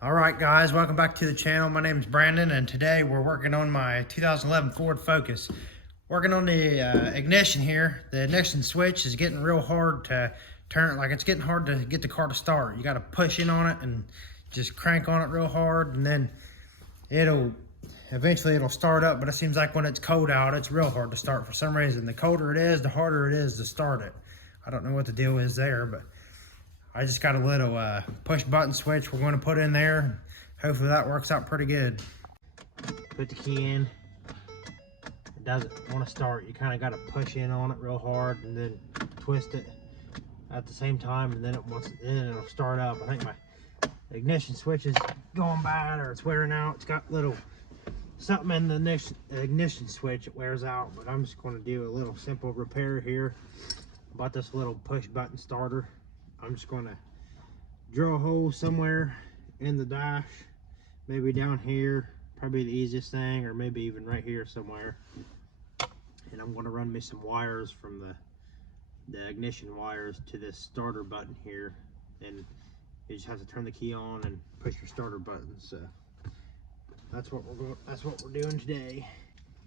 All right, guys, welcome back to the channel. My name is Brandon, and today we're working on my 2011 Ford Focus. Working on the ignition here. The ignition switch is getting real hard to turn, like it's getting hard to get the car to start. You got to push in on it and just crank on it real hard, and then eventually it'll start up, but it seems like when it's cold out, it's real hard to start for some reason. The colder it is, the harder it is to start it. I don't know what the deal is there, but I just got a little push button switch we're going to put in there. Hopefully that works out pretty good. Put the key in. It doesn't want to start. You kind of got to push in on it real hard and then twist it at the same time, and then it'll start up. I think my ignition switch is going bad, or it's wearing out. It's got something in the ignition switch. It wears out, but I'm just going to do a little simple repair here. Bought this little push button starter. I'm just going to drill a hole somewhere in the dash, maybe down here, probably the easiest thing, or maybe even right here somewhere. And I'm going to run me some wires from the ignition wires to this starter button here, and you just have to turn the key on and push your starter button. So that's what we're doing today.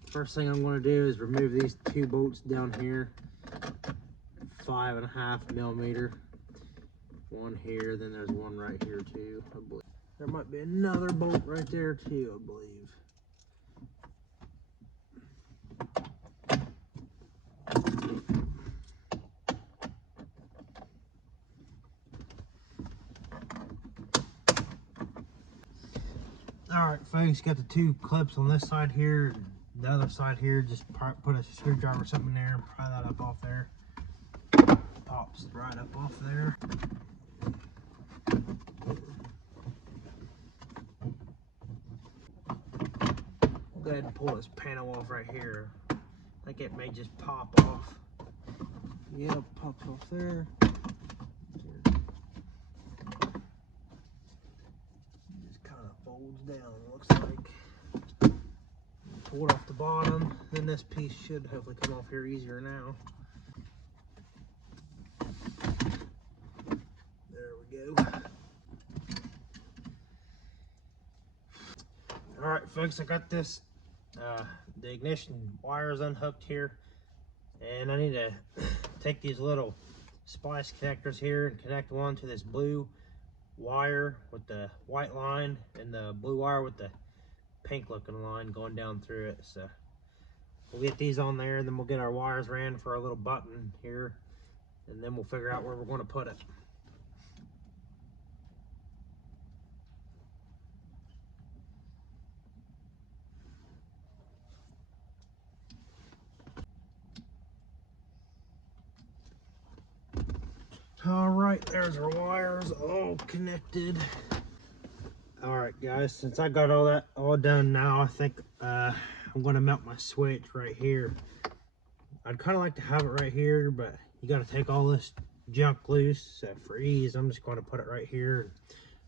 First thing I'm going to do is remove these two bolts down here, 5.5 millimeter. One here, then there's one right here too, I believe. There might be another bolt right there too, I believe. Alright folks, got the two clips on this side here, and the other side here. Just put a screwdriver or something in there and pry that up off there. Pops right up off there. Go ahead and pull this panel off right here. I think it may just pop off. Yep, pops off there. Just kind of folds down, looks like. Pull it off the bottom. Then this piece should hopefully come off here easier now. There we go. Alright folks, I got this the ignition wires unhooked here, and I need to take these little splice connectors here and connect one to this blue wire with the white line and the blue wire with the pink looking line going down through it. So we'll get these on there, and then we'll get our wires ran for our little button here, and then we'll figure out where we're going to put it. All right, there's our wires all connected. All right guys, since I got all that all done now, I think I'm going to mount my switch right here. I'd kind of like to have it right here, but you got to take all this junk loose. So for ease, I'm just going to put it right here.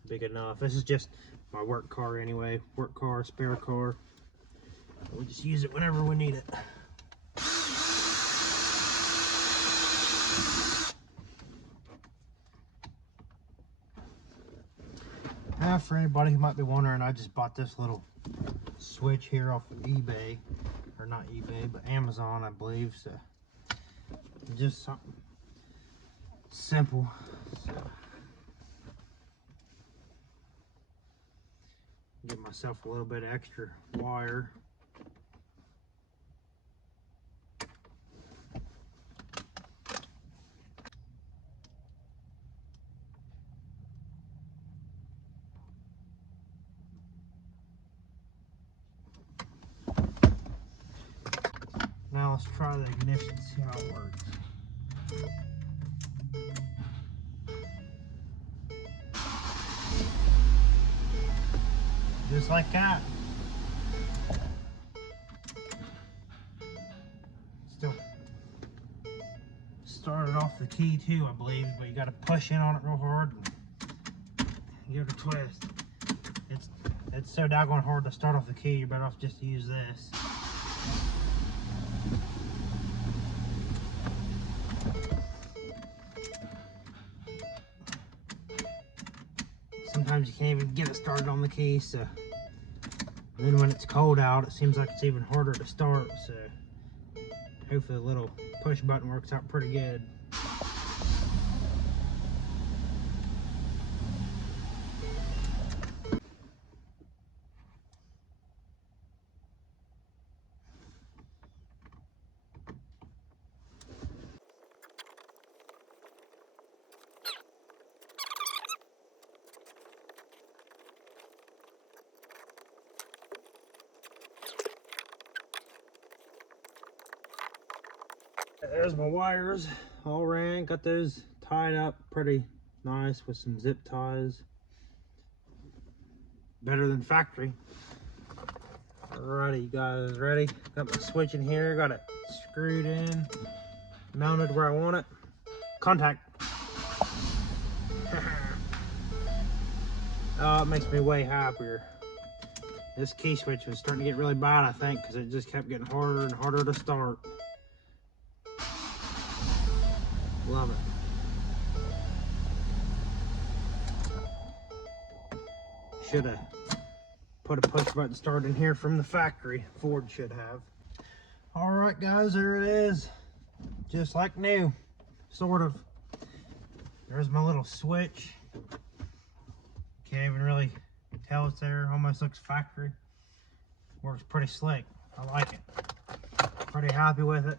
Big enough. This is just my work car anyway. Work car, spare car. We'll just use it whenever we need it. Now, for anybody who might be wondering, I just bought this little switch here off of eBay, or not eBay, but Amazon, I believe. So just something simple. So get myself a little bit of extra wire. Now let's try the ignition, see how it works. Just like that. Still started off the key too, I believe, but you got to push in on it real hard and give it a twist. It's so doggone hard to start off the key, you're better off just to use this. Sometimes sometimes you can't even get it started on the key. So and then when it's cold out, it seems like it's even harder to start. So hopefully the little push button works out pretty good. There's my wires, all ran, got those tied up pretty nice with some zip ties. Better than factory. Alrighty, you guys ready? Got my switch in here, got it screwed in, mounted where I want it. Contact. Oh, it makes me way happier. This key switch was starting to get really bad, I think, because it just kept getting harder and harder to start. Love it. Should have put a push button start in here from the factory. Ford should have. All right, guys, there it is. Just like new, sort of. There's my little switch. Can't even really tell it's there. Almost looks factory. Works pretty slick. I like it. Pretty happy with it.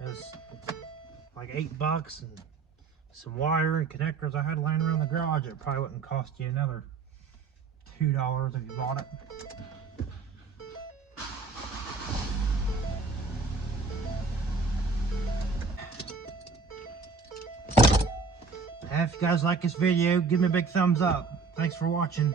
It's like $8 and some wire and connectors I had laying around the garage. It probably wouldn't cost you another $2 if you bought it. If you guys like this video, give me a big thumbs up. Thanks for watching.